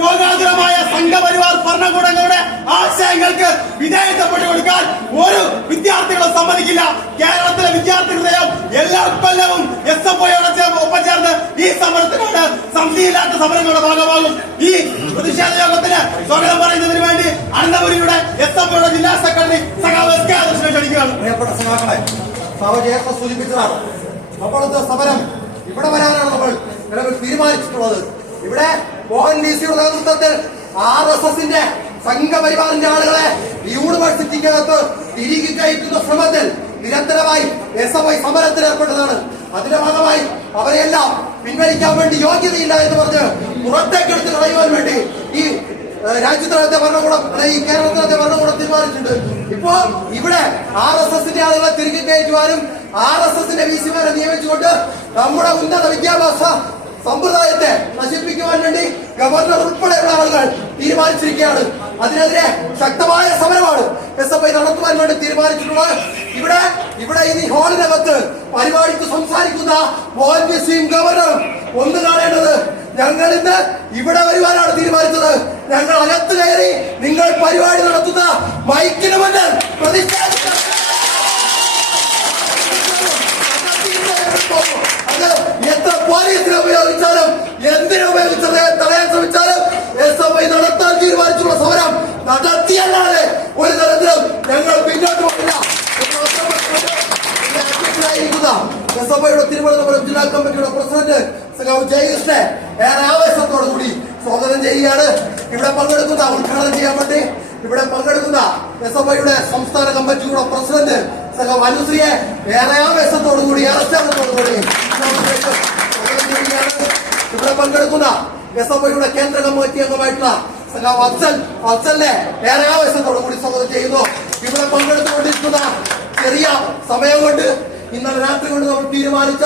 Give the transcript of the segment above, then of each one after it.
രോഗാതുരമായ സംഘപരിവാർ ഭരണകൂടങ്ങളുടെ ആശയങ്ങൾക്ക് വിധേയത്വപ്പെട്ടു കൊടുക്കാൻ ഒരു വിദ്യാർത്ഥികളും സമ്മതിക്കില്ല. കേരളത്തിലെ വിദ്യാർത്ഥി ഹൃദയം എല്ലാ കൊല്ലവും എസ് എഫ് ഐയോടെ ഒപ്പം ഈ സമരത്തിനോട് സംശയമില്ലാത്ത സമരങ്ങളുടെ ഭാഗമാകും. ഈ പ്രതിഷേധ യോഗത്തിന് സ്വാഗതം പറയുന്നതിന് വേണ്ടി അനന്തപുരിയുടെ എസ് എഫ് ഐയുടെ ജില്ലാ സെക്രട്ടറി സഖാവ് എസ് കെ ആദർശനെ ക്ഷണിക്കുകയാണ്. സൂചിപ്പിച്ചതാണ്. സമരം ഇവിടെ വരാനാണ് നമ്മൾ തീരുമാനിച്ചിട്ടുള്ളത്. ഇവിടെ മോഹൻ വി സിയുടെ നേതൃത്വത്തിൽ ആർ എസ് എസിന്റെ സംഘപരിവാറിന്റെ ആളുകളെ യൂണിവേഴ്സിറ്റിക്കകത്ത് തിരികെ കയറ്റുന്ന ശ്രമത്തിൽ നിരന്തരമായി എസ് എഫ് ഐ സമരത്തിൽ ഏർപ്പെട്ടതാണ്. അതിന്റെ ഭാഗമായി അവരെല്ലാം പിൻവലിക്കാൻ വേണ്ടി യോഗ്യതയില്ല എന്ന് പറഞ്ഞ് പുറത്തേക്കെടുത്ത് കളയുവാൻ വേണ്ടി ഈ രാജ്യത്തെ രാജ്യത്തിനകത്തെ ഭരണകൂടം അല്ലെങ്കിൽ ഈ കേരളത്തിനകത്തെ ഭരണകൂടം തീരുമാനിച്ചിട്ടുണ്ട്. ഇപ്പോ ഇവിടെ ആർ എസ് എസിന്റെ ആളുകളെ തിരികെ കയറ്റുവാനും ആർ എസ് എസിന്റെ വി സിമാരെ നിയമിച്ചുകൊണ്ട് നമ്മുടെ ഉന്നത വിദ്യാഭ്യാസ സമ്പ്രദായത്തെ നശിപ്പിക്കുവാൻ വേണ്ടി ഗവർണർ ഉൾപ്പെടെയുള്ള ആളുകൾ തീരുമാനിച്ചിരിക്കുകയാണ്. അതിനെതിരെ ശക്തമായ സമരമാണ് എസ് എഫ് ഐ നടത്തുവാൻ വേണ്ടി തീരുമാനിച്ചിട്ടുള്ളത്. ഇവിടെ ഇവിടെ ഇനി ഹാളിനകത്ത് പരിപാടിക്ക് സംസാരിക്കുന്ന മോഹൻ വി സിയും ഗവർണറും ഒന്ന് കാണേണ്ടത് ഞങ്ങൾ ഇന്ന് ഇവിടെ വരുവാനാണ് തീരുമാനിച്ചത്. ഞങ്ങൾ അകത്ത് കയറി നിങ്ങൾ പരിപാടി നടത്തുന്ന മൈക്കിന് മുന്നിൽ എത്ര പോലീസിനെ നടത്തിയല്ലാതെ ഒരു തരത്തിലും ഞങ്ങൾ പിന്നോട്ട് പോകില്ല. ഐയുടെ തിരുവനന്തപുരം ജില്ലാ കമ്മിറ്റിയുടെ പ്രസിഡന്റ് സഖാവ് ജയകൃഷ്ണൻ ഏറെ ആവേശത്തോടു കൂടി സ്വാഗതം ചെയ്യുകയാണ്. ഇവിടെ പങ്കെടുക്കുന്ന ഉദ്ഘാടനം ചെയ്യാൻ വേണ്ടി ഇവിടെ പങ്കെടുക്കുന്ന എസ് എഫ് ഐയുടെ സംസ്ഥാന കമ്മിറ്റിയുടെ പ്രസിഡന്റ് സഖാവ് അനുശ്രീയെ ഏറെ ആവേശത്തോടു കൂടി ആശ്ചര്യത്തോടു കൂടി ഇവിടെ പങ്കെടുക്കുന്ന എസ് എഫ് ഐയുടെ കേന്ദ്ര കമ്മിറ്റി അംഗമായിട്ടുള്ള സഖാവ് വത്സലിനെ ആവേശത്തോടു കൂടി സ്വാഗതം ചെയ്യുന്നു. ഇവിടെ പങ്കെടുത്തുകൊണ്ടിരിക്കുന്ന ചെറിയ സമയം കൊണ്ട് ഇന്നലെ രാത്രി കൊണ്ട് നമ്മൾ തീരുമാനിച്ച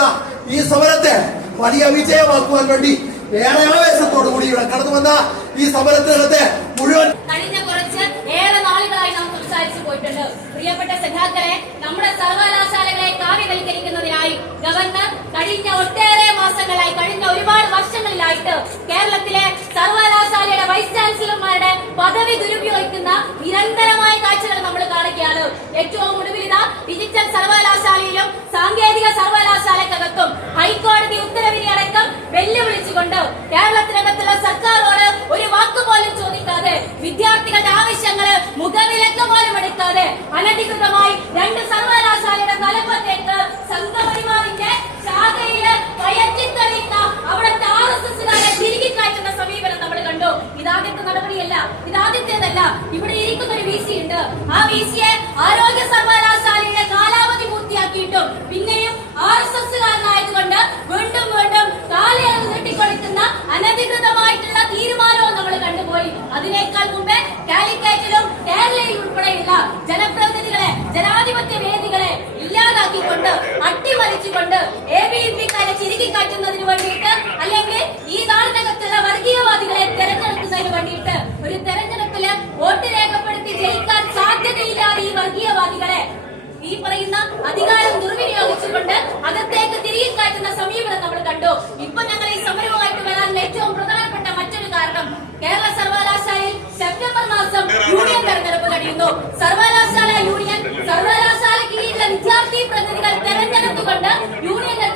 ഈ സമരത്തെ വലിയ വിജയമാക്കുവാൻ വേണ്ടി ഏറെ ആവേശത്തോടു കൂടി ഇവിടെ കടന്നു വന്ന ഈ സമരത്തിനകത്തെ മുഴുവൻ കഴിഞ്ഞ കുറച്ച് ഏറെ നാളുകളായി നാം സംസാരിച്ചു പോയിട്ടുണ്ട്. പ്രിയപ്പെട്ട സഖാക്കളെ നമ്മുടെ സർവകലാശാലകളെ കാവ്യവൽക്കരിക്കുന്നതിനായി ഗവർണർ കഴിഞ്ഞ ഒട്ടേറെ മാസങ്ങളായി കഴിഞ്ഞ ഒരുപാട് വർഷങ്ങളിലായിട്ട് കേരളത്തിലെ സർവകലാശാലയുടെ വൈസ് ചാൻസലർമാരുടെ പദവി ദുരുപയോഗിക്കുന്ന നിരന്തരമായ കാഴ്ചകൾ നമ്മൾ കാണുകയാണ്. ഏറ്റവും ഒടുവിൽ ഇതാ ഡിജിറ്റൽ സർവകലാശാലയിലും സാങ്കേതിക സർവകലാശാലക്കകത്തും ഹൈക്കോടതി ഉത്തരവിനെ അടക്കം വെല്ലുവിളിച്ചുകൊണ്ട് കേരളത്തിനകത്തുള്ള സർക്കാരോട് ഒരു വാക്ക് പോലും ചോദിക്കാതെ വിദ്യാർത്ഥികളുടെ ആവശ്യങ്ങൾ മുഖവിലക്ക് പോലും എടുക്കാതെ അനധികൃതമായി രണ്ട് സർവകലാശാലയുടെ തലപ്പത്തേക്ക് സംഘപരിവാറിന്റെ ശാഖയിൽ കയറ്റിത്തള്ളിക്കുന്ന അവിടുത്തെ ആർ എസ് എസുകാരെ തിരികെ കയറ്റുന്ന സമീപനം നമ്മൾ കണ്ടു ഇതാദ്യത്തെ നടപടിയല്ല ഇതാദ്യത്തേതല്ല ഇവിടെ ഇരിക്കുന്ന ഒരു വി സി ഉണ്ട് ആ വി സിയെ ആരോഗ്യ സർവകലാശാലയുടെ കാലാവധി പൂർത്തിയാക്കിയിട്ടും പിന്നെയും ആർ എസ് എസുകാരനായതുകൊണ്ട് വീണ്ടും വീണ്ടും കാലയളവ് നീട്ടിക്കൊടുക്കുന്ന അനധികൃതമായിട്ടുള്ള തീരുമാനവും നമ്മൾ കണ്ടുപോയി അതിനേക്കാൾ മുമ്പേ കാലിക്കറ്റിലും കേരളയിൽ ഉൾപ്പെടെയുള്ള ജനപ്രതിനിധികളെ ജനാധിപത്യ വേദികളെ ഇല്ലാതാക്കിക്കൊണ്ട് അട്ടിമറിച്ചുകൊണ്ട് എ ബി ചിരുക്കി കാറ്റുന്നതിന് വേണ്ടിയിട്ട് അല്ലെങ്കിൽ ഈ നാടിനകത്തുള്ള വർഗീയവാദികളെ തെരഞ്ഞെടുക്കുന്നതിന് വേണ്ടിയിട്ട് ഒരു തെരഞ്ഞെടുപ്പിൽ വോട്ട് രേഖപ്പെടുത്തി ജയിക്കാൻ സാധ്യതയില്ലാതെ ഈ വർഗീയവാദികളെ ഈ പറയുന്ന അധികാരം ദുർവിനിയോഗിച്ചുകൊണ്ട് അകത്തേക്ക് തിരികെ കയറ്റുന്ന സമീപനം നമ്മൾ കണ്ടു. ഇപ്പൊ ഞങ്ങൾ ഈ സമരവുമായിട്ട് വരാനുള്ള ഏറ്റവും പ്രധാനപ്പെട്ട മറ്റൊരു കാരണം കേരള സർവകലാശാലയിൽ സെപ്റ്റംബർ മാസം യൂണിയൻ തെരഞ്ഞെടുപ്പ് കഴിയുന്നു. സർവകലാശാല യൂണിയൻ സർവകലാശാല കീഴിലുള്ള വിദ്യാർത്ഥി പ്രതിനിധികൾ തെരഞ്ഞെടുത്തുകൊണ്ട് യൂണിയന്റെ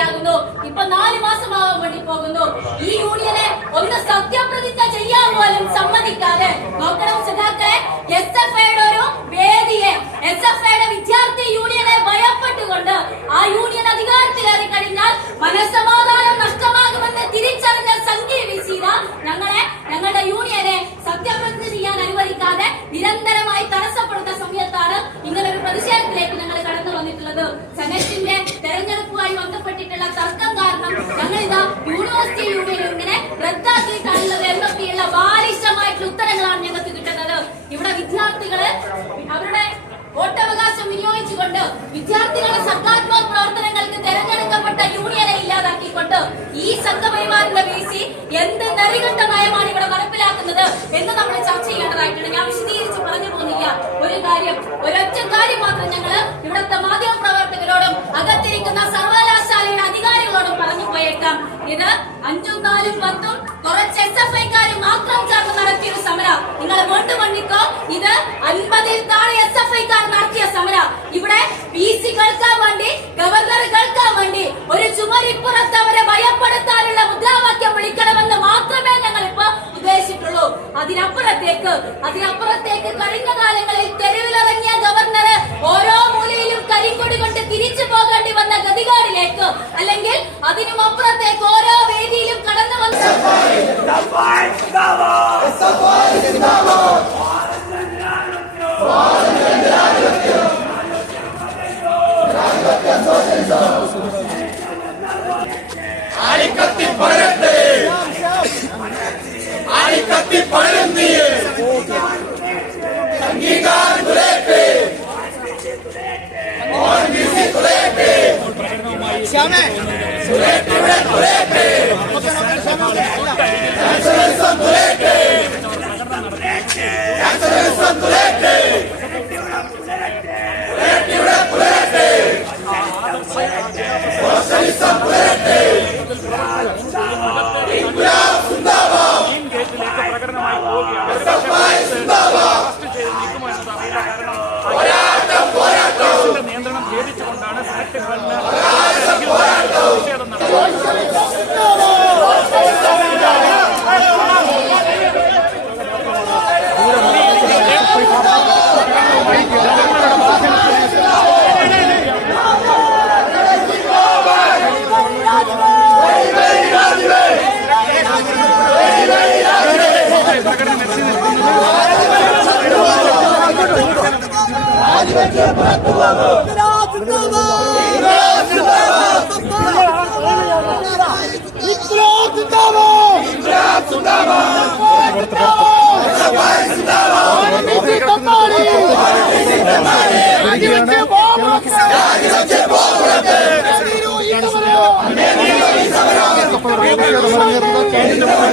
പൂർത്തിയാകുന്നു ഇപ്പൊ നാല് മാസമാവാൻ വേണ്ടി പോകുന്നു. ഈ യൂണിയനെ ഒന്ന് സത്യപ്രതിജ്ഞ ചെയ്യാൻ പോലും സമ്മതിക്കാതെ നോക്കണം സഖാക്കളെ എസ് എഫ് ഐയുടെ ഒരു വേദിയെ എസ് എഫ് ഐയുടെ വിദ്യാർത്ഥി യൂണിയനെ ഭയപ്പെട്ടുകൊണ്ട് ആ യൂണിയൻ അധികാരത്തിലേറി കഴിഞ്ഞാൽ മനസ്സമാധാനം നഷ്ടമാകുമെന്ന് തിരിച്ചറിഞ്ഞ സംഖ്യ വിസീത ഞങ്ങളെ ഞങ്ങളുടെ യൂണിയനെ സത്യപ്രതിജ്ഞ ചെയ്യാൻ അനുവദിക്കാതെ നിരന്തരമായി തടസ്സപ്പെടുന്ന സമയത്താണ് ഇങ്ങനെ ഒരു പ്രതിഷേധത്തിലേക്ക് ഞങ്ങൾ കടന്നു വന്നിട്ടുള്ളത് സെനറ്റിന്റെ തെരഞ്ഞെടുപ്പുമായി ബന്ധപ്പെട്ടിട്ടുള്ള തർക്കം കാരണം ഞങ്ങൾ ഇതാ യൂണിവേഴ്സിറ്റി യൂണിയൻ ഇങ്ങനെ റദ്ദാക്കിയിട്ടാണുള്ളത് എന്നൊക്കെയുള്ള ബാലിശമായിട്ടുള്ള ഉത്തരങ്ങളാണ് ഞങ്ങൾക്ക് കിട്ടുന്നത് ഇവിടെ വിദ്യാർത്ഥികൾ അവരുടെ വോട്ടവകാശം വിനിയോഗിച്ചുകൊണ്ട് വിദ്യാർത്ഥികളുടെ സർഗാത്മക പ്രവർത്തനങ്ങൾക്ക് തെരഞ്ഞെടുക്കപ്പെട്ട യൂണിയനെ ഇല്ലാതാക്കിക്കൊണ്ട് ഈ സംഘപരിവാറിന്റെ വീസി എന്ത് നരികണ്ട നയമാണ് ഇവിടെ നടപ്പിലാക്കുന്നത് എന്ന് നമ്മൾ ചർച്ച ചെയ്യേണ്ടതായിട്ടുണ്ട്. ഞാൻ വിശദീകരിച്ച് പറഞ്ഞു പോകുന്നില്ല. ഒരു കാര്യം ഒരൊറ്റ കാര്യം മാത്രം ഞങ്ങൾ ഇവിടുത്തെ മാധ്യമ പ്രവർത്തകരോടും അകത്തിരിക്കുന്ന സർവകലാശാലയുടെ നിങ്ങൾ വീണ്ടും മണ്ണിക്കോ ഇത് അൻപതിൽ താഴെ എസ് എഫ് ഐക്കാർ നടത്തിയ സമരം. ഇവിടെ പി സി വേണ്ടി ഗവർണർ കേൾക്കാൻ വേണ്ടി ഒരു ചുമരിപ്പുറത്ത് അവരെ ഭയപ്പെടുത്താനുള്ള ആളിക്കത്തി പടരട്ടെ ആളിക്കത്തി പടരും നീ അംഗീകാരം തുലയട്ടെ ഓർമ്മിസി തുലയട്ടെ തുലയട്ടെ ഇവിടെ തുലയട്ടെ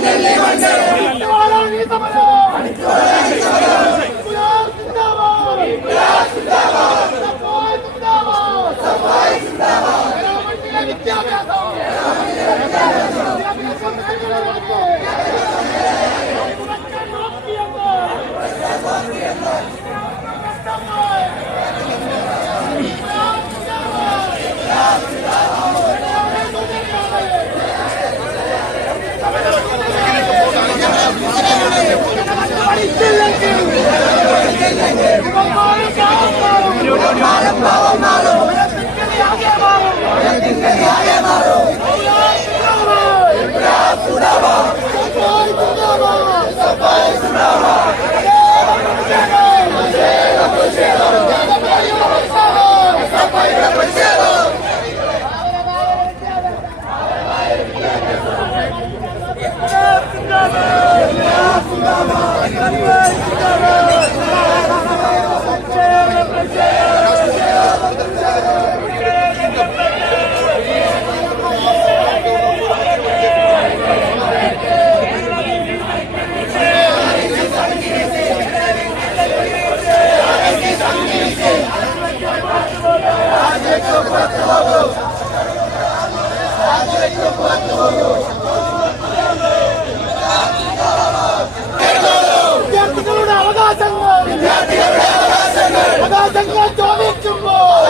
Vandele it. വിദ്യാർത്ഥികളുടെ അവകാശങ്ങൾ. അവകാശങ്ങൾ ചോദിക്കുമ്പോൾ.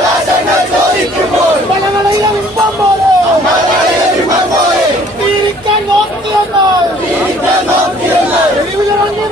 പലകളിലെ ബിംബം പോലെ. ജീവിക്കാൻ നോക്കിയെന്നാൽ. തെരുവിലിറങ്ങി